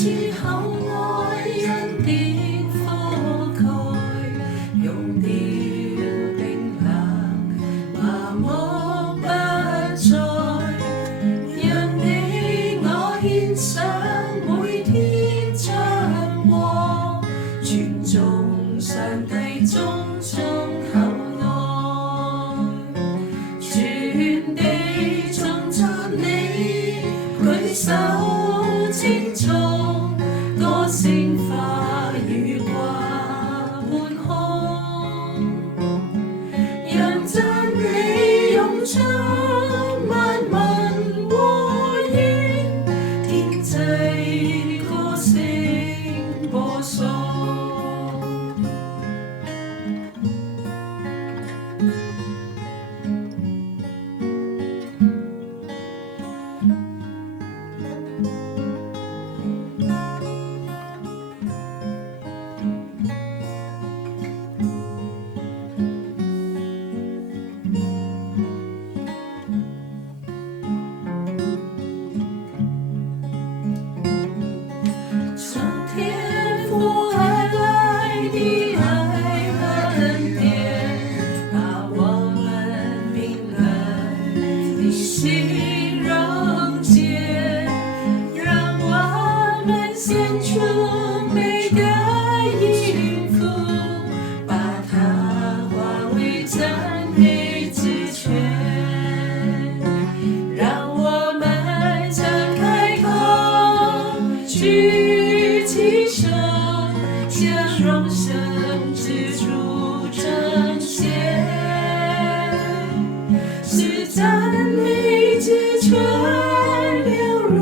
賜厚愛恩典覆蓋，溶掉冰冷麻木不再，讓你我獻上每天將和，傳頌上帝種種厚愛，全地頌讚你，舉手稱頌，歌聲化雨掛半空，讓讚美湧出萬民和弦，天際歌聲播送。从天父而來的愛和恩典，把我們冰冷的心溶解，讓我們獻出美的音符，把它化為讚美之泉，讓我們敞開口舉起手，將榮生之主彰顯，使讚美之泉流入。